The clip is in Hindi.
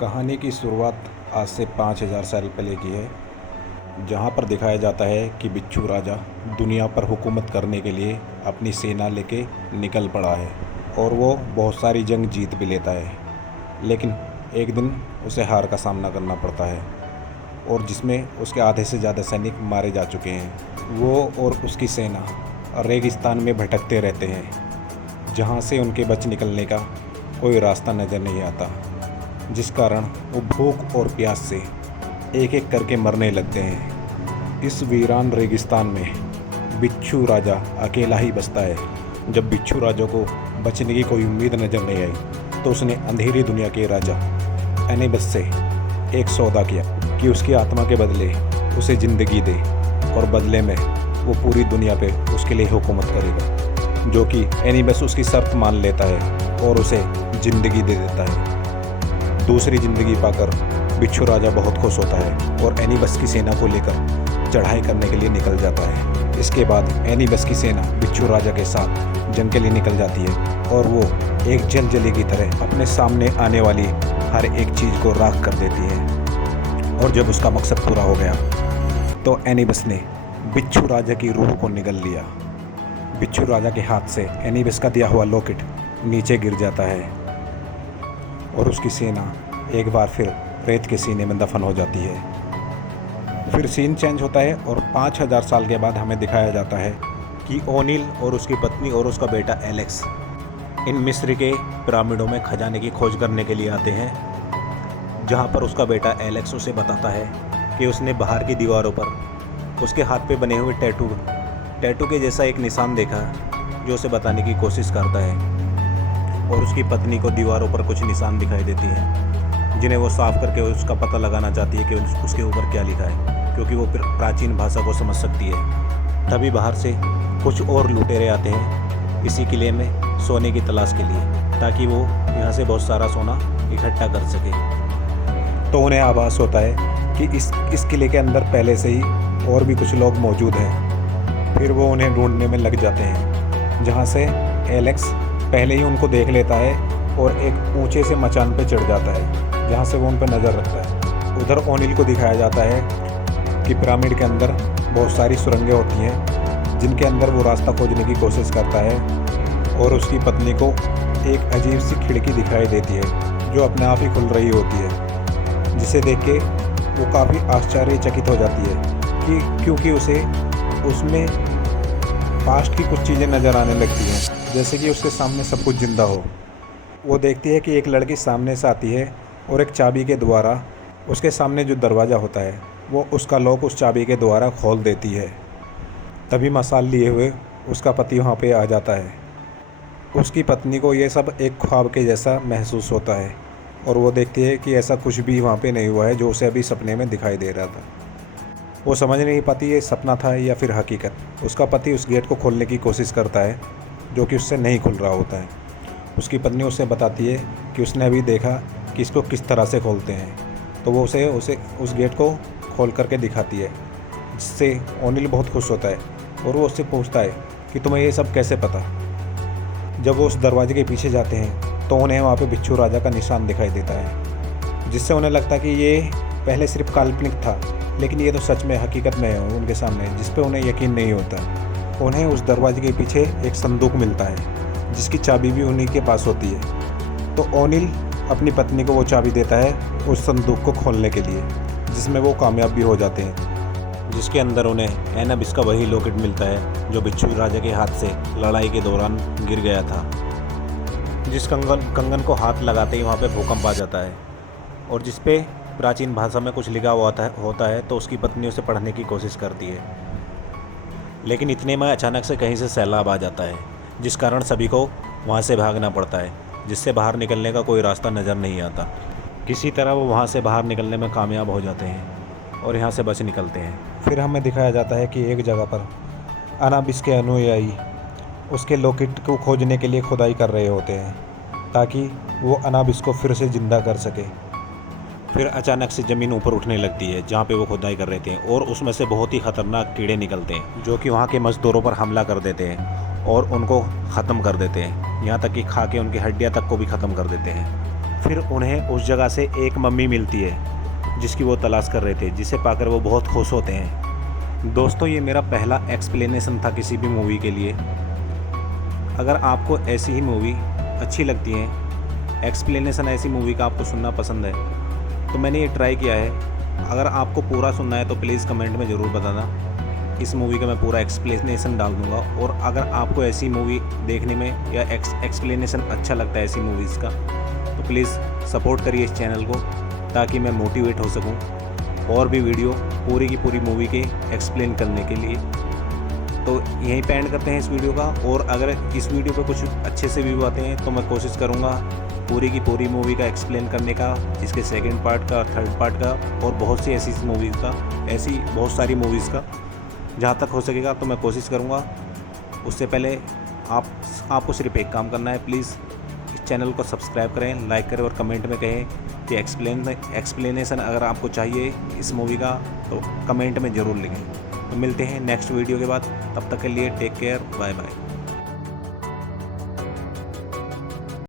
कहानी की शुरुआत आज से 5000 साल पहले की है, जहाँ पर दिखाया जाता है कि बिच्छू राजा दुनिया पर हुकूमत करने के लिए अपनी सेना लेके निकल पड़ा है और वो बहुत सारी जंग जीत भी लेता है। लेकिन एक दिन उसे हार का सामना करना पड़ता है और जिसमें उसके आधे से ज़्यादा सैनिक मारे जा चुके हैं। वो और उसकी सेना रेगिस्तान में भटकते रहते हैं, जहाँ से उनके बच निकलने का कोई रास्ता नज़र नहीं आता, जिस कारण वो भूख और प्यास से एक एक करके मरने लगते हैं। इस वीरान रेगिस्तान में बिच्छू राजा अकेला ही बसता है। जब बिच्छू राजा को बचने की कोई उम्मीद नज़र नहीं आई तो उसने अंधेरी दुनिया के राजा एनिबस से एक सौदा किया कि उसकी आत्मा के बदले उसे ज़िंदगी दे और बदले में वो पूरी दुनिया पे उसके लिए हुकूमत करेगा, जो कि एनिबस उसकी शर्त मान लेता है और उसे ज़िंदगी दे देता है। दूसरी ज़िंदगी पाकर बिच्छू राजा बहुत खुश होता है और एनिबस की सेना को लेकर चढ़ाई करने के लिए निकल जाता है। इसके बाद एनिबस की सेना बिच्छू राजा के साथ जंग के लिए निकल जाती है और वो एक जलजली की तरह अपने सामने आने वाली हर एक चीज़ को राख कर देती है। और जब उसका मकसद पूरा हो गया तो एनिबस ने बिच्छू राजा की रूह को निगल लिया। बिच्छू राजा के हाथ से एनिबस का दिया हुआ लॉकेट नीचे गिर जाता है और उसकी सेना एक बार फिर रेत के सीने में दफन हो जाती है। फिर सीन चेंज होता है और 5000 साल के बाद हमें दिखाया जाता है कि ओनिल और उसकी पत्नी और उसका बेटा एलेक्स इन मिस्र के पिरामिडों में खजाने की खोज करने के लिए आते हैं, जहां पर उसका बेटा एलेक्स उसे बताता है कि उसने बाहर की दीवारों पर उसके हाथ पे बने हुए टैटू के जैसा एक निशान देखा, जो उसे बताने की कोशिश करता है। और उसकी पत्नी को दीवारों पर कुछ निशान दिखाई देती हैं, जिन्हें वो साफ करके उसका पता लगाना चाहती है कि उसके ऊपर क्या लिखा है, क्योंकि वो प्राचीन भाषा को समझ सकती है। तभी बाहर से कुछ और लुटेरे आते हैं इसी किले में सोने की तलाश के लिए, ताकि वो यहाँ से बहुत सारा सोना इकट्ठा कर सके। तो उन्हें आभास होता है कि इस किले के अंदर पहले से ही और भी कुछ लोग मौजूद हैं। फिर वो उन्हें ढूंढने में लग जाते हैं, जहाँ से एलेक्स पहले ही उनको देख लेता है और एक ऊंचे से मचान पे चढ़ जाता है, जहाँ से वो उन पर नज़र रखता है। उधर ओनिल को दिखाया जाता है कि पिरामिड के अंदर बहुत सारी सुरंगें होती हैं, जिनके अंदर वो रास्ता खोजने की कोशिश करता है। और उसकी पत्नी को एक अजीब सी खिड़की दिखाई देती है, जो अपने आप ही खुल रही होती है, जिसे देख के वो काफ़ी आश्चर्यचकित हो जाती है क्योंकि उसे उसमें पास्ट की कुछ चीज़ें नज़र आने लगती हैं, जैसे कि उसके सामने सब कुछ ज़िंदा हो। वो देखती है कि एक लड़की सामने से आती है और एक चाबी के द्वारा उसके सामने जो दरवाज़ा होता है वो उसका लॉक उस चाबी के द्वारा खोल देती है। तभी मसाल लिए हुए उसका पति वहाँ पे आ जाता है। उसकी पत्नी को ये सब एक ख्वाब के जैसा महसूस होता है और वो देखती है कि ऐसा कुछ भी वहाँ पे नहीं हुआ है जो उसे अभी सपने में दिखाई दे रहा था। वो समझ नहीं पाती ये सपना था या फिर हकीकत। उसका पति उस गेट को खोलने की कोशिश करता है, जो कि उससे नहीं खुल रहा होता है। उसकी पत्नी उसे बताती है कि उसने अभी देखा कि इसको किस तरह से खोलते हैं, तो वो उसे उस गेट को खोल करके दिखाती है, जिससे ओनिल बहुत खुश होता है और वो उससे पूछता है कि तुम्हें ये सब कैसे पता। जब वो उस दरवाजे के पीछे जाते हैं तो उन्हें वहाँ पे बिच्छू राजा का निशान दिखाई देता है, जिससे उन्हें लगता है कि ये पहले सिर्फ काल्पनिक था, लेकिन ये तो सच में हकीकत में है उनके सामने, जिस पे उन्हें यकीन नहीं होता। उन्हें उस दरवाजे के पीछे एक संदूक मिलता है, जिसकी चाबी भी उन्हीं के पास होती है। तो ओनिल अपनी पत्नी को वो चाबी देता है उस संदूक को खोलने के लिए, जिसमें वो कामयाब भी हो जाते हैं, जिसके अंदर उन्हें एनिबस का वही लॉकेट मिलता है जो बिच्छू राजा के हाथ से लड़ाई के दौरान गिर गया था। जिस कंगन को हाथ लगाते ही वहाँ पे भूकंप आ जाता है और जिस पे प्राचीन भाषा में कुछ लिखा हुआ होता है, तो उसकी पत्नी उसे पढ़ने की कोशिश करती है। लेकिन इतने में अचानक से कहीं से सैलाब आ जाता है, जिस कारण सभी को वहाँ से भागना पड़ता है, जिससे बाहर निकलने का कोई रास्ता नज़र नहीं आता। किसी तरह वो वहाँ से बाहर निकलने में कामयाब हो जाते हैं और यहाँ से बच निकलते हैं। फिर हमें दिखाया जाता है कि एक जगह पर अनाबिस के अनुयायी उसके लॉकेट को खोजने के लिए खुदाई कर रहे होते हैं, ताकि वो अनाबिस को फिर से ज़िंदा कर सके। फिर अचानक से ज़मीन ऊपर उठने लगती है जहाँ पे वो खुदाई कर रहे थे, और उसमें से बहुत ही ख़तरनाक कीड़े निकलते हैं, जो कि वहाँ के मज़दूरों पर हमला कर देते हैं और उनको ख़त्म कर देते हैं, यहाँ तक कि खा के उनकी हड्डियाँ तक को भी ख़त्म कर देते हैं। फिर उन्हें उस जगह से एक मम्मी मिलती है जिसकी वो तलाश कर रहे थे, जिसे पाकर वो बहुत खुश होते हैं। दोस्तों, ये मेरा पहला एक्सप्लेनेशन था किसी भी मूवी के लिए। अगर आपको ऐसी ही मूवी अच्छी लगती है, एक्सप्लेनेशन ऐसी मूवी का आपको सुनना पसंद है, तो मैंने ये ट्राई किया है। अगर आपको पूरा सुनना है तो प्लीज़ कमेंट में ज़रूर बताना। इस मूवी का मैं पूरा एक्सप्लेनेशन डाल दूँगा। और अगर आपको ऐसी मूवी देखने में या एक्सप्लेनेशन अच्छा लगता है ऐसी मूवीज़ का, तो प्लीज़ सपोर्ट करिए इस चैनल को, ताकि मैं मोटिवेट हो सकूं और भी वीडियो पूरी की पूरी मूवी के एक्सप्लेन करने के लिए। तो यहीं पे एंड करते हैं इस वीडियो का। और अगर इस वीडियो पे कुछ अच्छे से व्यू आते हैं तो मैं कोशिश करूँगा पूरी की पूरी मूवी का एक्सप्लेन करने का, इसके सेकंड पार्ट का, थर्ड पार्ट का, और बहुत सी ऐसी मूवीज़ का, ऐसी बहुत सारी मूवीज़ का जहाँ तक हो सकेगा तो मैं कोशिश करूँगा। उससे पहले आपको सिर्फ एक काम करना है, प्लीज़ इस चैनल को सब्सक्राइब करें, लाइक करें और कमेंट में कहें कि एक्सप्लेनेशन अगर आपको चाहिए इस मूवी का तो कमेंट में ज़रूर लिखें। तो मिलते हैं नेक्स्ट वीडियो के बाद, तब तक के लिए टेक केयर, बाय बाय।